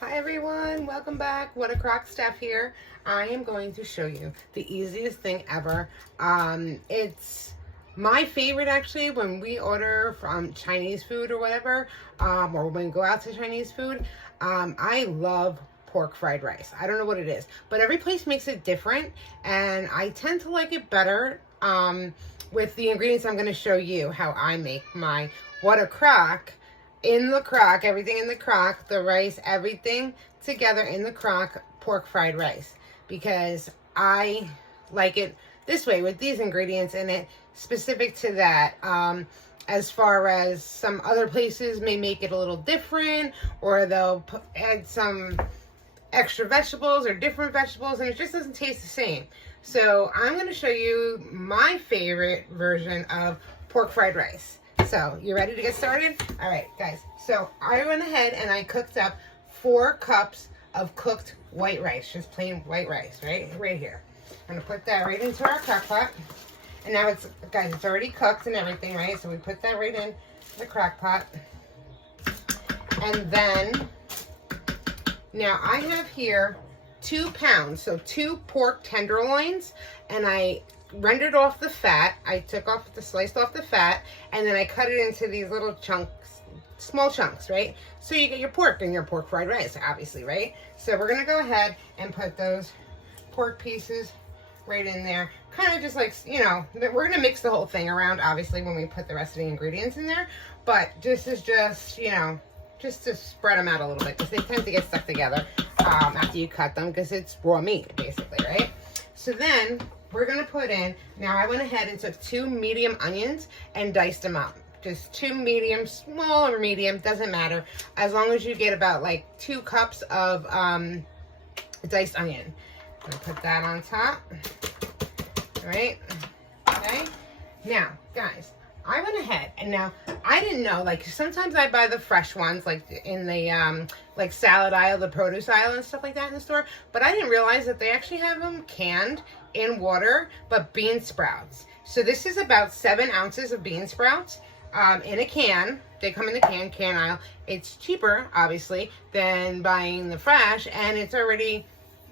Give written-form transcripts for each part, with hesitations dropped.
Hi everyone, welcome back. What a Crock Steph here. I am going to show you the easiest thing ever. It's my favorite actually when we order from Chinese food or whatever, or when we go out to Chinese food. I love pork fried rice. I don't know what it is, but every place makes it different, and I tend to like it better with the ingredients I'm going to show you how I make my What a Crock. In the crock, everything in the crock, the rice, everything together in the crock, pork fried rice, because I like it this way with these ingredients in it, specific to that. As far as some other places may make it a little different, or they'll add some extra vegetables or different vegetables, and it just doesn't taste the same. So I'm going to show you my favorite version of pork fried rice. So, you ready to get started? All right, guys. So, I went ahead and I cooked up 4 cups of cooked white rice. Just plain white rice, right here. I'm going to put that right into our crock pot. And now it's, guys, it's already cooked and everything, right? So, we put that right in the crock pot. And then, now I have here 2 pounds. So, 2 pork tenderloins. And I rendered off the fat. I took off sliced off the fat, and then I cut it into these little chunks, small chunks, right? So you get your pork and your pork fried rice, obviously, right? So we're gonna go ahead and put those pork pieces right in there, kind of just like, you know, we're gonna mix the whole thing around, obviously, when we put the rest of the ingredients in there, but this is just, you know, just to spread them out a little bit, because they tend to get stuck together after you cut them, because it's raw meat, basically, right? So then we're going to put in, now I went ahead and took 2 medium onions and diced them up. Just 2 medium, small or medium, doesn't matter. As long as you get about like 2 cups of diced onion. I'm going to put that on top. All right. Okay. Now, guys, I went ahead and now I didn't know, like sometimes I buy the fresh ones like in the like salad aisle, the produce aisle and stuff like that in the store, but I didn't realize that they actually have them canned in water, but bean sprouts. So this is about 7 ounces of bean sprouts in a can. They come in the can aisle. It's cheaper, obviously, than buying the fresh, and it's already,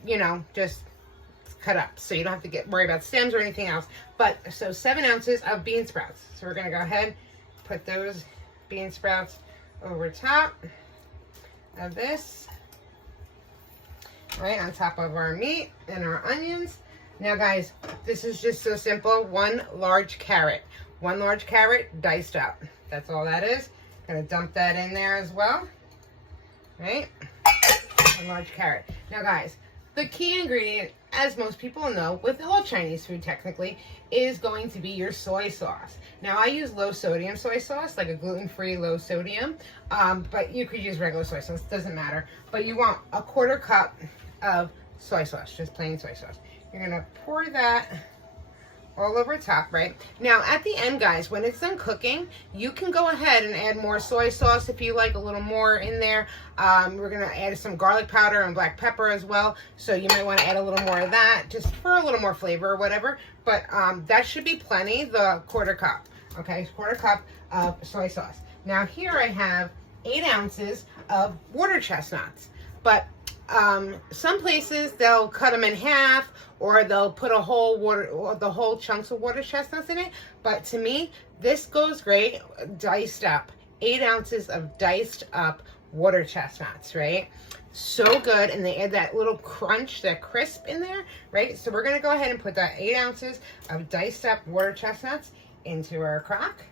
you know, just cut up, so you don't have to worry about stems or anything else. But so 7 ounces of bean sprouts. So we're gonna go ahead, put those bean sprouts over top of this, right on top of our meat and our onions. Now, guys, this is just so simple. 1 large carrot, 1 large carrot diced up. That's all that is. Gonna dump that in there as well, right? 1 large carrot. Now, guys, the key ingredient, as most people know, with all Chinese food technically, is going to be your soy sauce. Now, I use low sodium soy sauce, like a gluten-free low sodium, but you could use regular soy sauce, doesn't matter. But you want a 1/4 cup of soy sauce, just plain soy sauce. You're gonna pour that all over top, right? Now, at the end, guys, when it's done cooking, you can go ahead and add more soy sauce if you like a little more in there. We're gonna add some garlic powder and black pepper as well, so you might want to add a little more of that just for a little more flavor or whatever, but that should be plenty, the 1/4 cup, okay? 1/4 cup of soy sauce. Now, here I have 8 ounces of water chestnuts, but some places they'll cut them in half, or they'll put the whole chunks of water chestnuts in it. But to me, this goes great diced up. 8 ounces of diced up water chestnuts, right? So good, and they add that little crunch, that crisp in there, right? So we're gonna go ahead and put that 8 ounces of diced up water chestnuts into our crock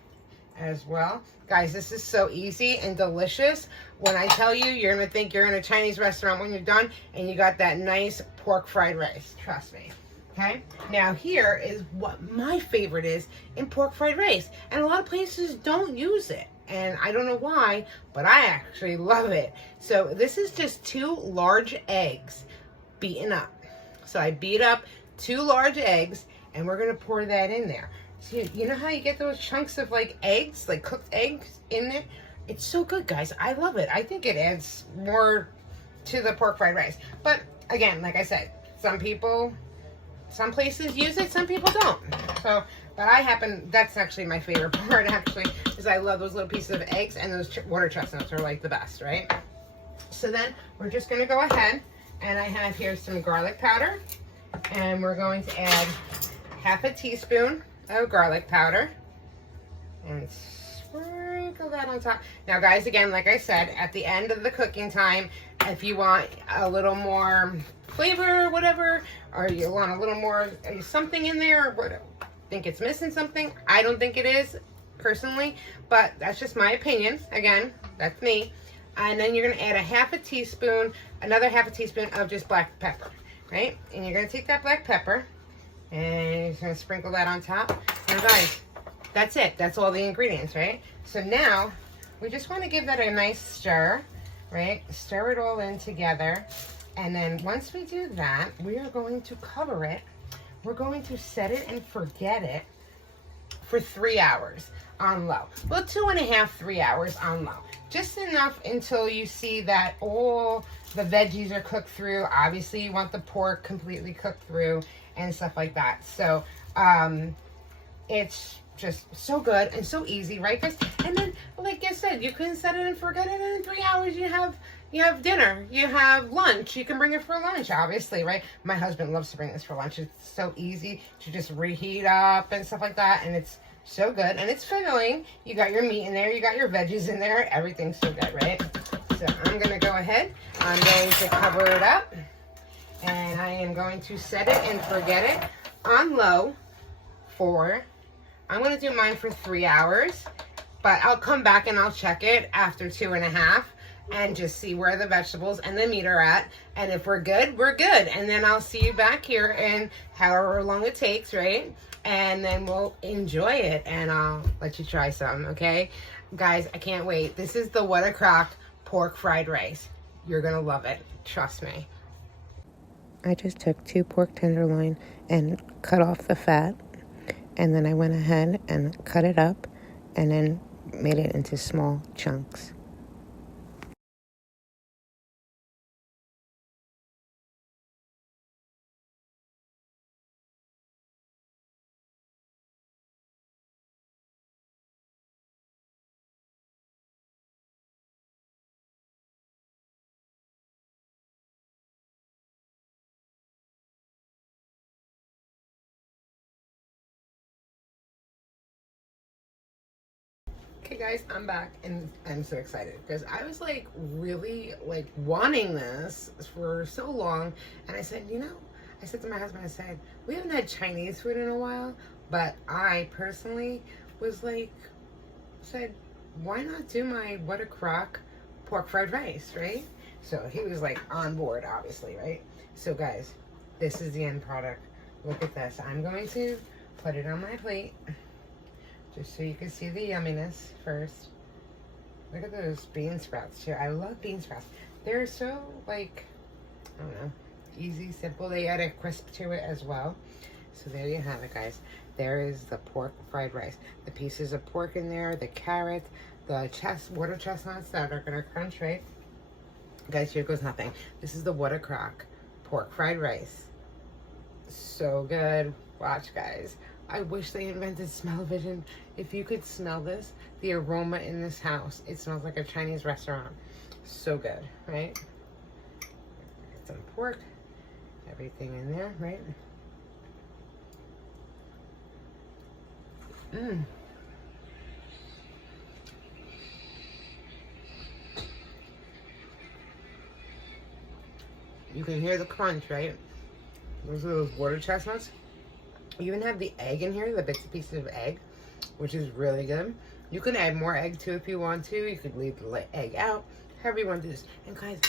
as well. Guys, this is so easy and delicious. When I tell you, you're gonna think you're in a Chinese restaurant when you're done and you got that nice pork fried rice, trust me. Okay, now here is what my favorite is in pork fried rice, and a lot of places don't use it, and I don't know why, but I actually love it. So this is just 2 large eggs beaten up. So I beat up 2 large eggs, and we're gonna pour that in there. So you know how you get those chunks of like eggs, like cooked eggs in there? It's so good, guys. I love it. I think it adds more to the pork fried rice. But again, like I said, some places use it, some people don't. So, but that's actually my favorite part, actually, is I love those little pieces of eggs, and those water chestnuts are like the best, right? So then we're just gonna go ahead, and I have here some garlic powder, and we're going to add half a teaspoon of garlic powder and sprinkle that on top. Now guys, again, like I said, at the end of the cooking time, if you want a little more flavor or whatever, or you want a little more something in there, or think it's missing something, I don't think it is personally, but that's just my opinion. Again, that's me. And then you're gonna add a half a teaspoon, another half a teaspoon of just black pepper, right? And you're gonna take that black pepper and you're just gonna sprinkle that on top. Now guys, that's it. That's all the ingredients, right? So now we just wanna give that a nice stir, right? Stir it all in together. And then once we do that, we are going to cover it. We're going to set it and forget it for 3 hours on low. Well, 2.5, 3 hours on low. Just enough until you see that all the veggies are cooked through. Obviously, you want the pork completely cooked through and stuff like that. So, it's just so good and so easy, right, guys? And then, like I said, you can set it and forget it, and in 3 hours you have dinner, you have lunch. You can bring it for lunch, obviously, right? My husband loves to bring this for lunch. It's so easy to just reheat up and stuff like that, and it's so good, and it's filling. You got your meat in there, you got your veggies in there, everything's so good, right? So I'm gonna go ahead, I'm going to cover it up, and I am going to set it and forget it on low for, I'm gonna do mine for 3 hours, but I'll come back and I'll check it after 2.5 and just see where the vegetables and the meat are at. And if we're good, we're good. And then I'll see you back here in however long it takes, right? And then we'll enjoy it, and I'll let you try some, okay? Guys, I can't wait. This is the What a Crock pork fried rice. You're gonna love it, trust me. I just took 2 pork tenderloin and cut off the fat, and then I went ahead and cut it up and then made it into small chunks. Okay guys, I'm back and I'm so excited because I was like really like wanting this for so long, and I said, you know, I said to my husband, I said, we haven't had Chinese food in a while, but I personally was like, said, why not do my What a Crock pork fried rice, right? So he was like on board, obviously, right? So guys, this is the end product. Look at this. I'm going to put it on my plate, just so you can see the yumminess first. Look at those bean sprouts too. I love bean sprouts. They're so like, I don't know, easy, simple. They add a crisp to it as well. So there you have it, guys. There is the pork fried rice. The pieces of pork in there, the carrot, the water chestnuts that are gonna crunch, right? Guys, here goes nothing. This is the What a Crock pork fried rice. So good. Watch, guys. I wish they invented smell-o-vision. If you could smell this, the aroma in this house, it smells like a Chinese restaurant. So good, right? Get some pork, everything in there, right? Mmm. You can hear the crunch, right? Those are those water chestnuts. You even have the egg in here, the bits and pieces of egg, which is really good. You can add more egg too if you want to. You could leave the egg out, however you want to do this. And guys,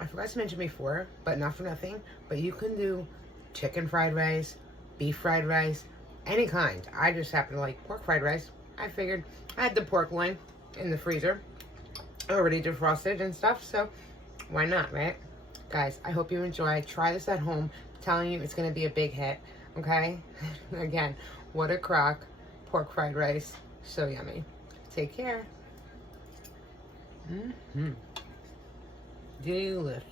I forgot to mention before, but not for nothing, but you can do chicken fried rice, beef fried rice, any kind. I just happen to like pork fried rice. I figured I had the pork loin in the freezer, already defrosted and stuff, so why not, right? Guys, I hope you enjoy. Try this at home. I'm telling you, it's going to be a big hit. Okay? Again, What a Crock pork fried rice. So yummy. Take care. Delicious.